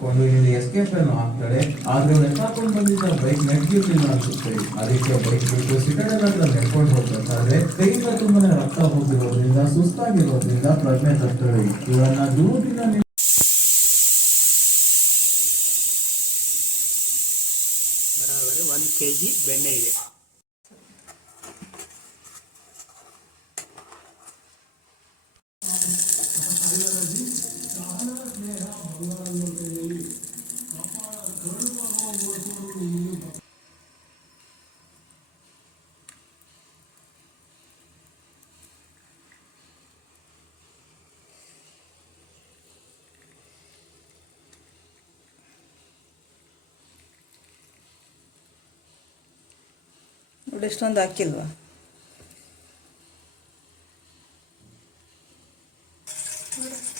ಕಾಣಿಸ್ಕೊಂಡು ಇಲ್ಲಿ ಎಸ್ಕೇಪ್ ಅನ್ನು ಹಾಕ್ತಾಳೆ ಆದ್ರೆ ಅವ್ನು ಬಂದಿದ್ದ ಬೈಕ್ ನೆಟ್ಗಿರ್ಲಿಲ್ಲ ಅನ್ಸುತ್ತೆ. ಅದಕ್ಕೆ ಬೈಕ್ ಬಿಟ್ಟು ಸಿಗಡೆಲ್ ಹತ್ರ ನೆಡ್ಕೊಂಡು ಹೋಗ್ಬೇಕಾದ್ರೆ ಕೈಯಿಂದ ತುಂಬಾನೇ ರಕ್ತ ಹೋಗಿರೋದ್ರಿಂದ, ಸುಸ್ತಾಗಿರೋದ್ರಿಂದ ಪ್ರಜ್ಞೆ ತಪ್ತಾಳೆ ಇವನ್ನ ದೂರದಿಂದ ಬರೋಬ್ಬರಿ ಒಂದು ಕೆ ಜಿ ಬೆಣ್ಣೆ ಇದೆ. ഇവിടെ ಇಷ್ಟೊಂದು ಹಾಕಿಲ್ವಾ ಹ್ಞೂ